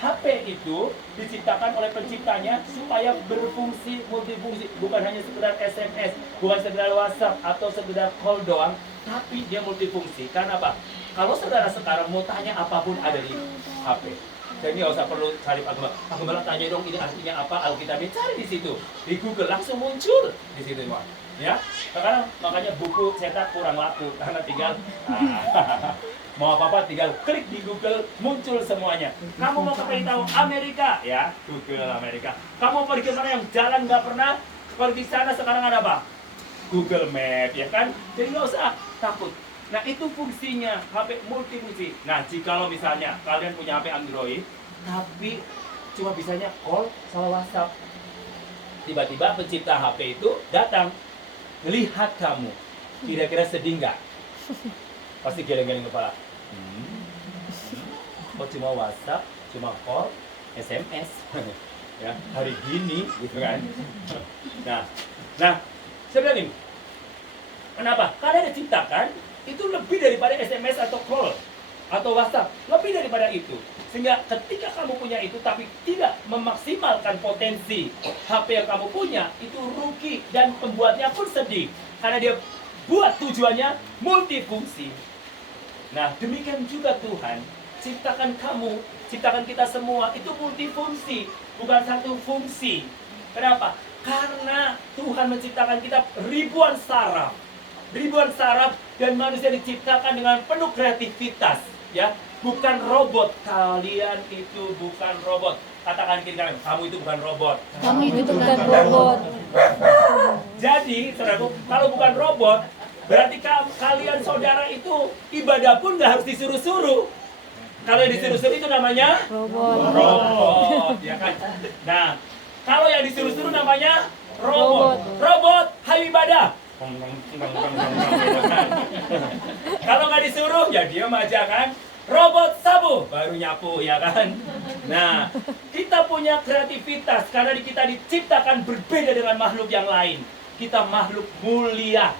HP itu diciptakan oleh penciptanya supaya berfungsi multifungsi, bukan hanya sekedar SMS, bukan sekedar WhatsApp atau sekedar call doang, tapi dia multifungsi. Karena apa? Kalau saudara sekarang mau tanya apapun ada di HP. Jadi nggak usah perlu cari Pak Gembala tanya dong ini artinya apa Alkitabnya, cari di situ di Google langsung muncul di situ semua. Ya, sekarang makanya buku cetak kurang laku karena tinggal mau apa-apa tinggal klik di Google muncul semuanya. Kamu mau pergi tahu Amerika ya, Google Amerika. Kamu pergi ke sana yang jalan nggak pernah pergi sana, sekarang ada apa? Google Map ya kan. Jadi nggak usah takut. Nah itu fungsinya HP multifungsi. Nah jikalau misalnya kalian punya HP Android tapi cuma bisanya call sama WhatsApp, tiba-tiba pencipta HP itu datang lihat kamu, kira-kira sedih nggak? Pasti geleng-geleng kepala. Kok cuma WhatsApp, cuma call, SMS, ya hari gini, gitu kan? Nah, saya bilang ini, kenapa? Karena diciptakan itu lebih daripada SMS atau call atau WhatsApp, lebih daripada itu. Sehingga ketika kamu punya itu tapi tidak memaksimalkan potensi HP yang kamu punya, itu rugi dan pembuatnya pun sedih. Karena dia buat tujuannya multifungsi. Nah demikian juga Tuhan ciptakan kamu, ciptakan kita semua itu multifungsi, bukan satu fungsi. Kenapa? Karena Tuhan menciptakan kita ribuan saraf dan manusia diciptakan dengan penuh kreativitas, ya. Bukan robot. Kalian itu bukan robot. Katakan kiri kanan, kamu itu bukan robot. Kamu itu bukan robot. Jadi, saudaraku, kalau bukan robot, berarti kalian saudara itu ibadah pun nggak harus disuruh-suruh. Kalau yang disuruh-suruh itu namanya robot, ya kan? Nah, kalau yang disuruh-suruh namanya robot. Robot, hayu ibadah. Kalau nggak disuruh, ya diam aja kan. Robot sabu, baru nyapu ya kan. Nah, kita punya kreativitas karena kita diciptakan berbeda dengan makhluk yang lain. Kita makhluk mulia,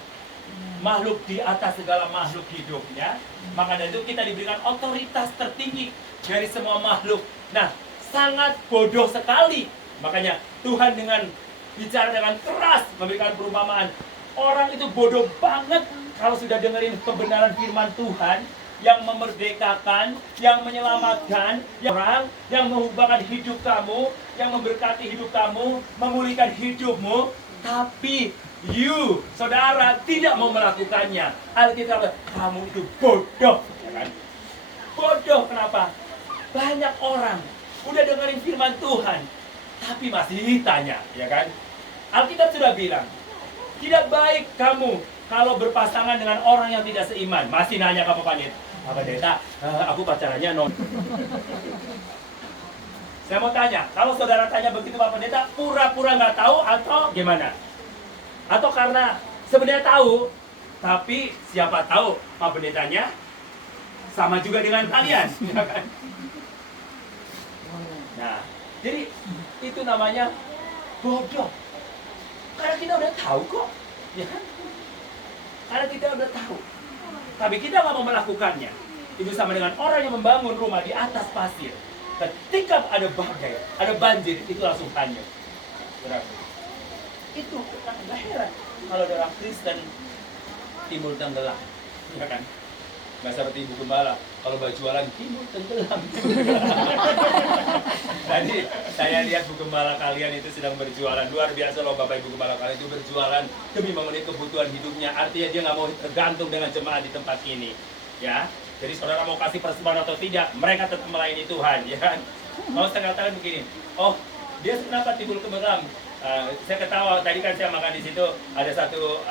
makhluk di atas segala makhluk hidup ya. Maka dari itu kita diberikan otoritas tertinggi dari semua makhluk. Nah, sangat bodoh sekali. Makanya Tuhan dengan bicara dengan keras memberikan perumpamaan. Orang itu bodoh banget kalau sudah dengerin kebenaran firman Tuhan yang memerdekakan, yang menyelamatkan, yang mengubahkan hidup kamu, yang memberkati hidup kamu, memulihkan hidupmu, tapi saudara tidak mau melakukannya. Alkitab, kamu itu bodoh, ya kan? Bodoh kenapa? Banyak orang udah dengerin firman Tuhan, tapi masih tanya, ya kan? Alkitab sudah bilang, tidak baik kamu kalau berpasangan dengan orang yang tidak seiman. Masih nanya ke Pak Pendeta, aku pacarannya non. Saya mau tanya, kalau saudara tanya begitu Pak Pendeta, pura-pura nggak tahu atau gimana? Atau karena sebenarnya tahu, tapi siapa tahu Pak Pendetanya sama juga dengan kalian, ya kan? Nah, jadi itu namanya bodoh. Karena kita udah tahu kok, ya kan? Karena kita udah tahu, tapi kita nggak mau melakukannya. Itu sama dengan orang yang membangun rumah di atas pasir. Ketika ada badai, ada banjir, itu langsung tanya. Itu nggak heran kalau ada orang Kristen timbul tenggelam, ya kan? Nggak seperti Ibu Gembala, kalau berjualan timbul tenggelam. Tadi saya lihat Bu Gembala kalian itu sedang berjualan, luar biasa loh Bapak Ibu Gembala kalian itu berjualan demi memenuhi kebutuhan hidupnya. Artinya dia nggak mau tergantung dengan jemaat di tempat ini, ya. Jadi saudara mau kasih persembahan atau tidak, mereka tetap melayani Tuhan, ya kan? Mau saya katakan begini, oh dia kenapa timbul tenggelam? Saya ketawa, tadi kan saya makan di situ, ada satu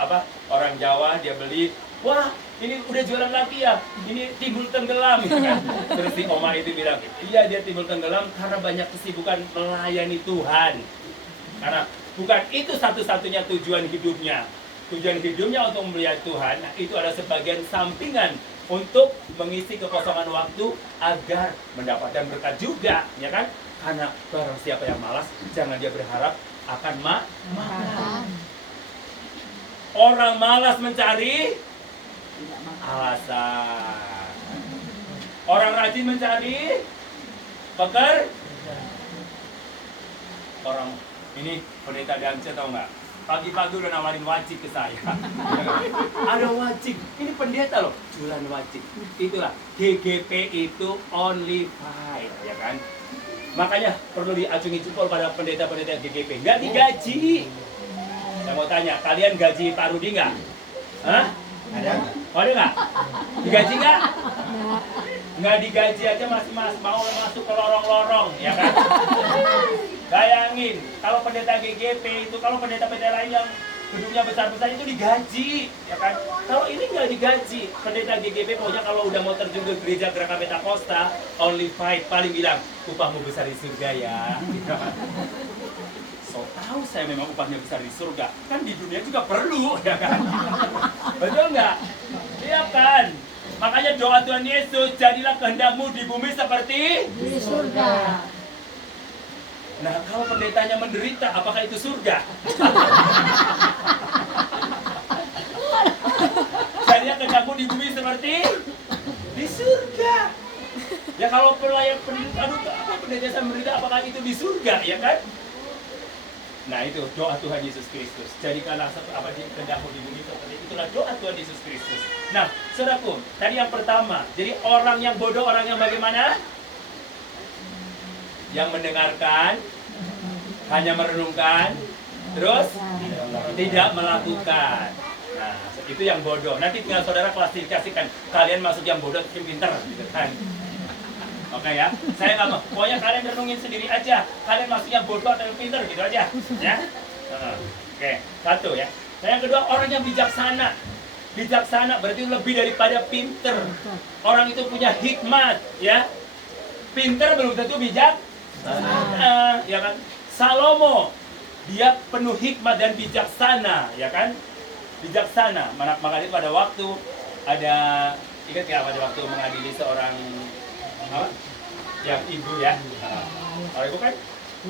orang Jawa, dia beli, wah ini udah jualan lagi ya, ini timbul tenggelam, gitu kan? Terus si Oma itu bilang, iya dia timbul tenggelam karena banyak kesibukan melayani Tuhan. Karena bukan itu satu-satunya tujuan hidupnya. Tujuan hidupnya untuk melayani Tuhan, nah, itu ada sebagian sampingan untuk mengisi kekosongan waktu agar mendapatkan berkat juga, ya kan? Karena barang siapa yang malas, jangan dia berharap akan makan. Orang malas mencari alasan. Orang rajin mencari Orang ini pendeta Damce tahu nggak? Pagi-pagi udah nawarin wajib ke saya. Ada wajib. Ini pendeta loh, jualan wajib. Itulah GGP itu only five, ya kan? Makanya perlu diacungi jempol pada pendeta-pendeta GGP. Nggak digaji. Saya mau tanya, kalian gaji Pak Rudi nggak? Hah? Ada? Oh, ada nggak? Digaji nggak? Nggak digaji aja masih mau masuk ke lorong-lorong, ya kan? Bayangin, kalau pendeta GGP itu, kalau pendeta-pendeta lain yang gedungnya besar-besar itu digaji, ya kan? Kalau ini nggak digaji, pendeta GGP pokoknya kalau udah mau terjun ke gereja Gerakan Pentakosta, only five paling bilang, upahmu besar di surga ya. So tahu saya memang upahnya besar di surga, kan di dunia juga perlu, ya kan? Betul nggak? Iya kan? Makanya doa Tuhan Yesus, jadilah kehendakmu di bumi seperti Di surga. Nah, kalau pendetanya menderita, apakah itu surga? Jadilah kehendakmu di bumi seperti di surga. Ya kalau pendeta saya menderita, apakah itu di surga, ya kan? Nah itu doa Tuhan Yesus Kristus. Jadikanlah kehendakmu di bumi seperti itulah doa Tuhan Yesus Kristus. Nah, saudaraku, tadi yang pertama, jadi orang yang bodoh, orang yang bagaimana? Yang mendengarkan, hanya merenungkan, terus tidak melakukan. Nah, itu yang bodoh. Nanti tinggal saudara klasifikasikan, kalian masuk yang bodoh atau yang pintar, gitu kan? Oke ya, saya nggak mau. Pokoknya kalian renungin sendiri aja. Kalian masuknya bodoh atau yang pintar gitu aja, ya. Oke, satu ya. Nah, yang kedua orang yang bijaksana. Bijaksana berarti lebih daripada pinter. Orang itu punya hikmat, ya. Pinter belum tentu bijaksana, ya kan? Salomo, dia penuh hikmat dan bijaksana, ya kan? Bijaksana. Makanya pada waktu ada, ingat ya pada waktu mengadili seorang yang ibu ya, kalau ibu kan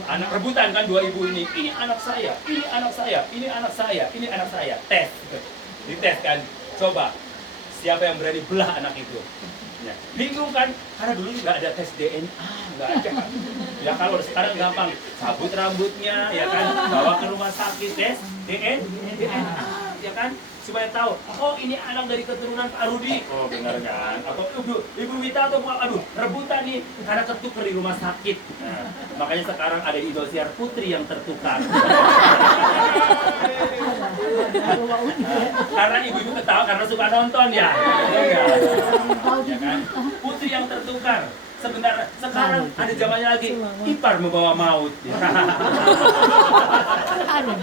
anak rebutan kan, dua ibu ini anak saya, ini anak saya, ini anak saya, ini anak saya, tes, dites kan, coba siapa yang berani belah anak itu, ya. Bingung kan, karena dulu nggak ada tes DNA, nggak ada, ya kalau sekarang gampang, cabut rambutnya, ya kan, bawa ke rumah sakit tes DNA, ya kan, supaya tahu, oh ini anak dari keturunan Pak Rudi, oh benar kan, atau Ibu Wita atau rebutan nih, karena ketukar di rumah sakit. Nah, makanya sekarang ada Indosiar Putri yang tertukar. Karena ibu-ibu ketawa karena suka nonton ya, ya kan? Putri yang tertukar. Sebentar, sekarang ada zamannya lagi, ipar membawa maut.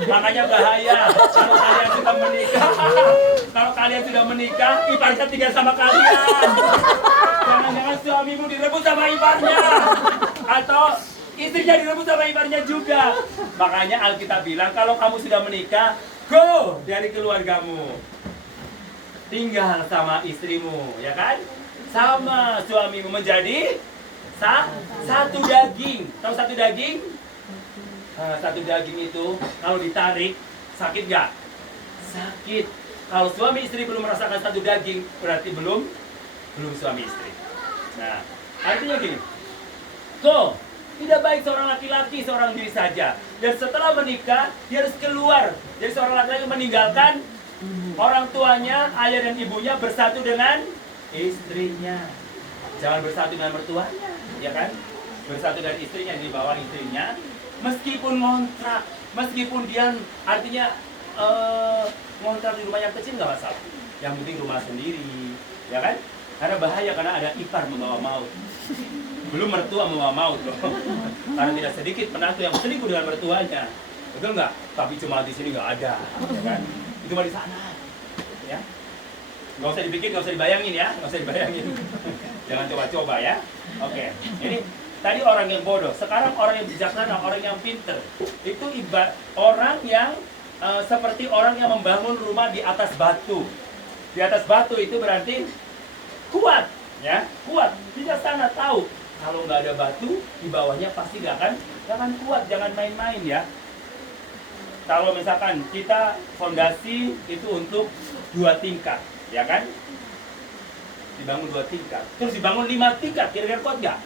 Makanya bahaya kalau kalian sudah menikah. Kalau kalian sudah menikah, iparnya tinggal sama kalian. Jangan-jangan suamimu direbut sama iparnya, atau istrinya direbut sama iparnya juga. Makanya Alkitab bilang kalau kamu sudah menikah, go dari keluargamu, tinggal sama istrimu, ya kan? Sama suamimu menjadi satu daging. Tahu satu daging? Nah, satu daging itu kalau ditarik sakit nggak? Sakit. Kalau suami istri belum merasakan satu daging, berarti belum suami istri. Nah, artinya gini. So, tidak baik seorang laki-laki seorang diri saja. Dan setelah menikah, dia harus keluar. Jadi seorang laki-laki meninggalkan orang tuanya, ayah dan ibunya, bersatu dengan istrinya. Jangan bersatu dengan mertuanya, ya kan? Bersatu dengan istrinya, di bawah istrinya. Meskipun ngontrak, meskipun dia artinya ngontrak di rumah yang kecil nggak masalah. Yang penting rumah sendiri, ya kan? Karena bahaya, karena ada ipar membawa maut. Belum mertua membawa maut loh. Karena tidak sedikit menantu yang selingkuh dengan mertuanya. Betul nggak? Tapi cuma di sini nggak ada, ya kan? Itu mah di sana, ya. Nggak usah dibikin, nggak usah dibayangin ya, nggak usah dibayangin. Jangan coba-coba ya. Oke, ini tadi orang yang bodoh. Sekarang orang yang bijaksana, orang yang pinter. Itu orang yang seperti orang yang membangun rumah di atas batu. Di atas batu itu berarti kuat, ya, kuat. Bijaksana, tahu kalau nggak ada batu di bawahnya pasti nggak akan kuat. Jangan main-main ya. Kalau misalkan kita fondasi itu untuk 2 tingkat, ya kan? Dibangun 2 tingkat, terus dibangun 5 tingkat, kira-kira kuat nggak?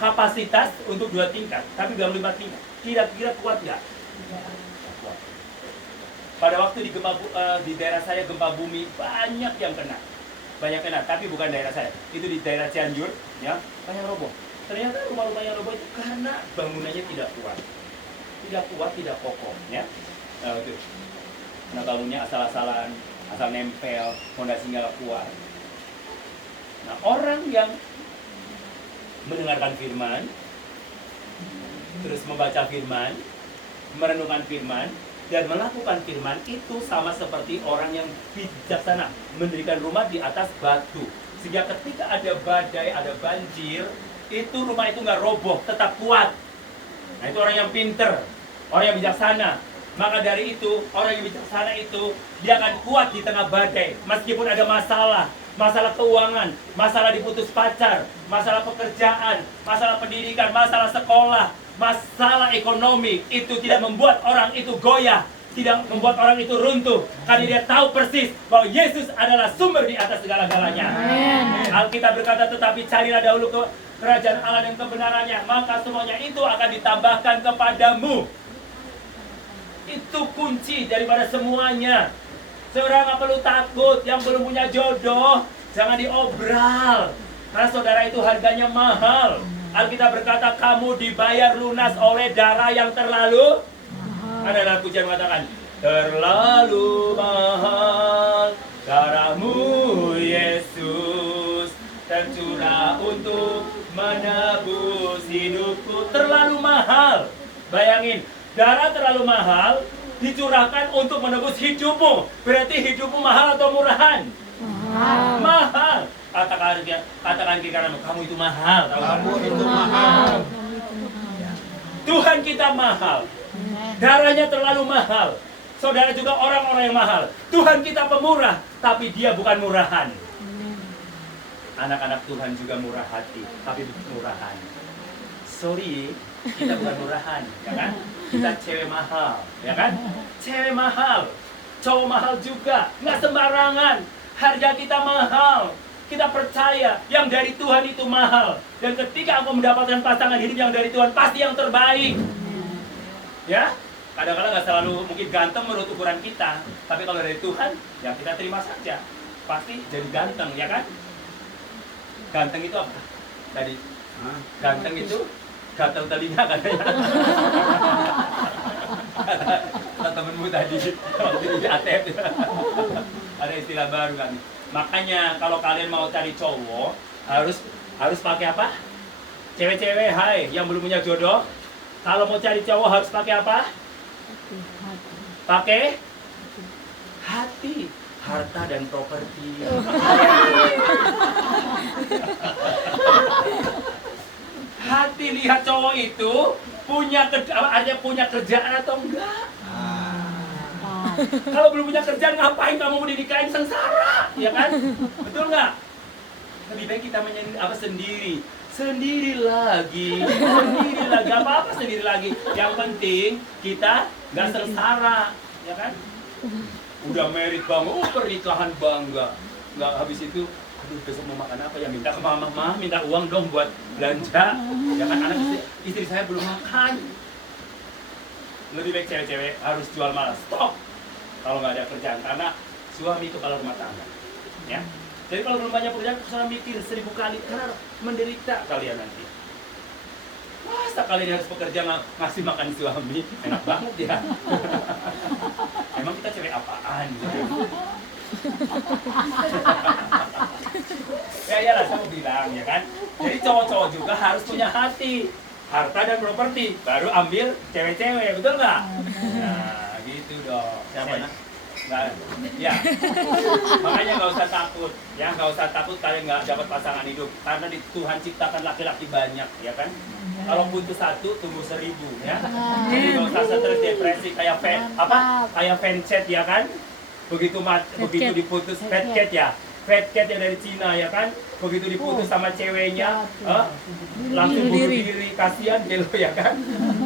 kapasitas untuk 2 tingkat, tapi belum 5 tingkat. Kira-kira kuat nggak? Kuat. Pada waktu di daerah saya gempa bumi banyak yang kena. Banyak kena, tapi bukan daerah saya. Itu di daerah Cianjur, ya, banyak roboh. Ternyata rumah-rumah yang roboh itu karena bangunannya tidak kuat. Tidak kuat, tidak kokoh, ya. Itu. Nah, bangunnya asal-asalan, asal nempel, fondasinya nggak kuat. Nah, orang yang mendengarkan firman, terus membaca firman, merenungkan firman, dan melakukan firman itu sama seperti orang yang bijaksana mendirikan rumah di atas batu. Sehingga ketika ada badai, ada banjir, itu rumah itu nggak roboh, tetap kuat. Nah, itu orang yang pinter, orang yang bijaksana. Maka dari itu, orang yang bijaksana itu, dia akan kuat di tengah badai. Meskipun ada masalah, masalah keuangan, masalah diputus pacar, masalah pekerjaan, masalah pendidikan, masalah sekolah, masalah ekonomi, itu tidak membuat orang itu goyah, tidak membuat orang itu runtuh. Karena dia tahu persis bahwa Yesus adalah sumber di atas segala-galanya. Alkitab berkata, tetapi carilah dahulu kerajaan Allah dan kebenarannya, maka semuanya itu akan ditambahkan kepadamu. Itu kunci daripada semuanya. Saudara nggak perlu takut, yang belum punya jodoh jangan diobral, karena saudara itu harganya mahal. Alkitab berkata kamu dibayar lunas oleh darah yang terlalu mahal. Ada anak pujian mengatakan terlalu mahal darahmu Yesus tercurah untuk menebus hidupku. Terlalu mahal. Bayangin, darah terlalu mahal dicurahkan untuk menebus hidupmu. Berarti hidupmu mahal atau murahan? Mahal. Mahal. Katakan kiri kananmu, kamu itu mahal. Kamu itu mahal. Tuhan kita mahal. Darahnya terlalu mahal. Saudara juga orang-orang yang mahal. Tuhan kita pemurah, tapi dia bukan murahan. Anak-anak Tuhan juga murah hati, tapi bukan murahan. Sorry, kita bukan murahan, ya kan? Kita cewek mahal, ya kan? Cewek mahal, cowok mahal juga, nggak sembarangan. Harga kita mahal. Kita percaya yang dari Tuhan itu mahal. Dan ketika aku mendapatkan pasangan hidup yang dari Tuhan, pasti yang terbaik. Ya, kadang-kadang nggak selalu mungkin ganteng menurut ukuran kita, tapi kalau dari Tuhan, ya kita terima saja. Pasti jadi ganteng, ya kan? Ganteng itu apa? Tadi, ganteng itu gatel telinga katanya. Kata temenmu tadi waktu di ATM ada istilah baru kan. Makanya kalau kalian mau cari cowok harus pakai apa? Cewek-cewek, hai yang belum punya jodoh, kalau mau cari cowok harus pakai apa? Pakai hati, harta dan properti. Hati lihat cowok itu punya kerjaan atau enggak. Kalau belum punya kerjaan ngapain kamu mau dinikahin sengsara, ya kan? Betul nggak? Lebih baik kita sendiri lagi, apa sendiri lagi. Yang penting kita nggak sengsara, ya kan? Udah merit bangga, pernikahan bangga, nggak habis itu. Aduh, besok mau makan apa ya? Minta ke mama, minta uang dong buat belanja. Ya kan, anak istri saya belum makan. Lebih baik cewek-cewek harus jual malas. Stop! Kalau nggak ada kerjaan, karena suami kepala rumah tangga. Ya. Jadi kalau belum banyak pekerjaan, suami mikir 1000 kali, karena menderita kalian nanti. Masa kalian harus bekerja ngasih makan suami? Enak banget ya. Emang kita cewek apaan? Ya iyalah, saya mau bilang ya kan. Jadi cowok-cowok juga harus punya hati, harta dan properti, baru ambil cewek-cewek, betul nggak? Nah, gitu dong. Siapa? Nggak, ya. Makanya nggak usah takut, ya nggak usah takut kalian nggak dapat pasangan hidup, karena di Tuhan ciptakan laki-laki banyak, ya kan? Kalau putus satu tumbuh 1000, ya. Jadi nggak usah stres, depresi kayak kayak fancet, ya kan? Begitu diputus fat cat ya. Fat cat yang dari Cina, ya kan, begitu diputus sama ceweknya, langsung bunuh diri. Kasihan dia lo, ya kan,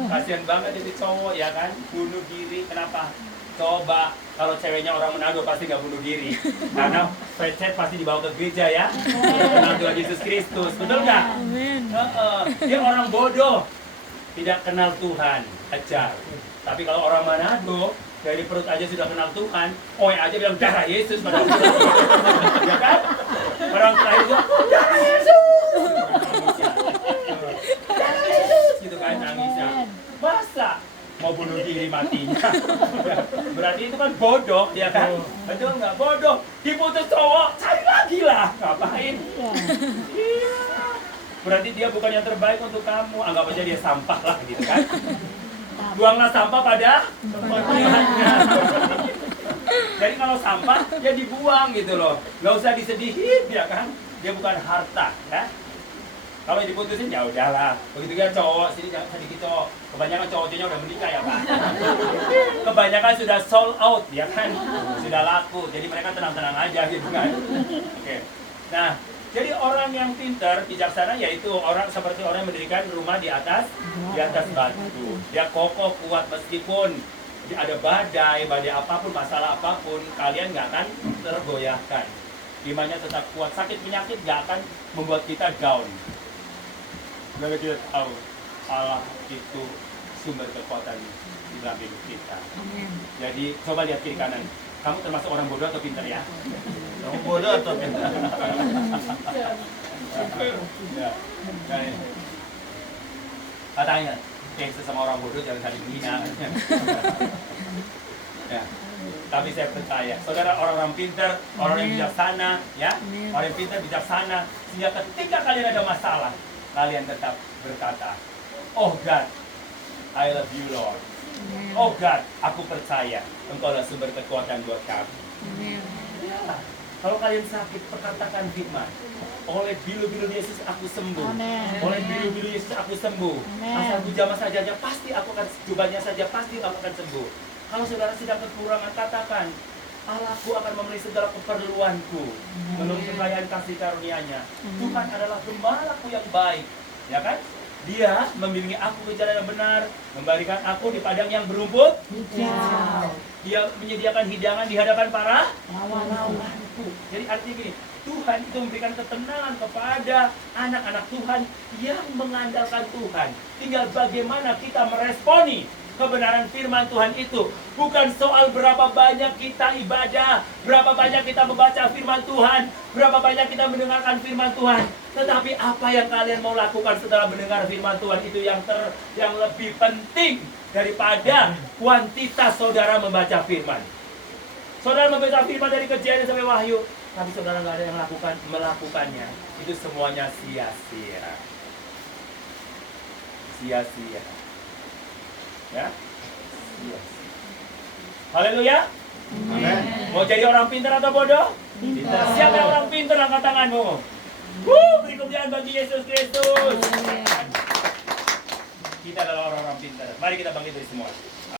kasihan banget jadi cowok, ya kan, bunuh diri. Kenapa? Coba kalau ceweknya orang Manado pasti nggak bunuh diri, karena pecet pasti dibawa ke gereja ya. Kenal Tuhan Yesus Kristus, betul nggak? Dia orang bodoh, tidak kenal Tuhan, ajar. Tapi kalau orang Manado dari perut aja sudah kenal Tuhan, aja bilang darah Yesus, padahal ya kan? Orang terakhir juga darah Yesus, darah Yesus, gitu kan nangisnya. Masa mau bunuh diri matinya? Berarti itu kan bodoh, ya kan? Betul nggak? Bodoh. Diputus cowok, cari lagi lah. Ngapain? Iya. Berarti dia bukan yang terbaik untuk kamu. Anggap aja dia sampah lah, gitu kan? Buanglah sampah pada tempatnya. Jadi kalau sampah, ya dibuang gitu loh. Nggak usah disedihin, ya kan? Dia bukan harta, ya. Kalau diputusin ya udahlah. Begitu kan cowok, sini jangan sedikit cowok. Kebanyakan cowok-cowoknya udah menikah ya Pak. Kebanyakan sudah sold out ya kan, sudah laku. Jadi mereka tenang-tenang aja gitu kan. Oke. Nah, jadi orang yang pintar, bijaksana yaitu orang seperti orang yang mendirikan rumah di atas batu. Dia kokoh kuat meskipun ada badai apapun, masalah apapun, kalian nggak akan tergoyahkan. Imannya tetap kuat. Sakit penyakit nggak akan membuat kita down. Lalu kita tahu Allah itu sumber kekuatan di dalam hidup kita. Jadi coba lihat kiri kanan. Kamu termasuk orang bodoh atau pintar ya? Kamu bodoh atau pintar? Ya. Katanya, sesama orang bodoh jangan saling menghina. Ya. Tapi saya percaya, saudara orang-orang pintar, orang yang bijaksana, ya, orang yang pintar bijaksana, sehingga ketika kalian ada masalah, kalian tetap berkata, "Oh God, I love you Lord. Oh God, aku percaya Engkau adalah sumber kekuatan buat kami." Ya, kalau kalian sakit, perkatakan firman. Oleh bilu-bilu Yesus aku sembuh. Oleh bilu-bilu Yesus aku sembuh. Asal jamah saja pasti aku akan, jubahnya saja pasti aku akan sembuh. Kalau saudara sedang kekurangan, katakan, Allahku akan memenuhi segala keperluanku menurut kekayaan kasih karunia-Nya. Tuhan adalah gembalaku yang baik, ya kan? Dia membimbing aku ke jalan yang benar, memberikan aku di padang yang berumput hijau. Dia menyediakan hidangan di hadapan para lawanku. Jadi artinya gini, Tuhan itu memberikan ketenangan kepada anak-anak Tuhan yang mengandalkan Tuhan. Tinggal bagaimana kita meresponi kebenaran firman Tuhan itu. Bukan soal berapa banyak kita ibadah, berapa banyak kita membaca firman Tuhan, berapa banyak kita mendengarkan firman Tuhan, tetapi apa yang kalian mau lakukan setelah mendengar firman Tuhan itu yang lebih penting daripada kuantitas saudara membaca firman. Saudara membaca firman dari Kejadian sampai Wahyu, tapi saudara nggak ada yang melakukannya, itu semuanya sia-sia. Sia-sia. Ya, haleluya. Mau jadi orang pintar atau bodoh? Pintar. Siapa yang orang pintar? Angkat tanganmu. Beri kemuliaan bagi Yesus Kristus. Kita adalah orang-orang pintar. Mari kita bangkit dari semua.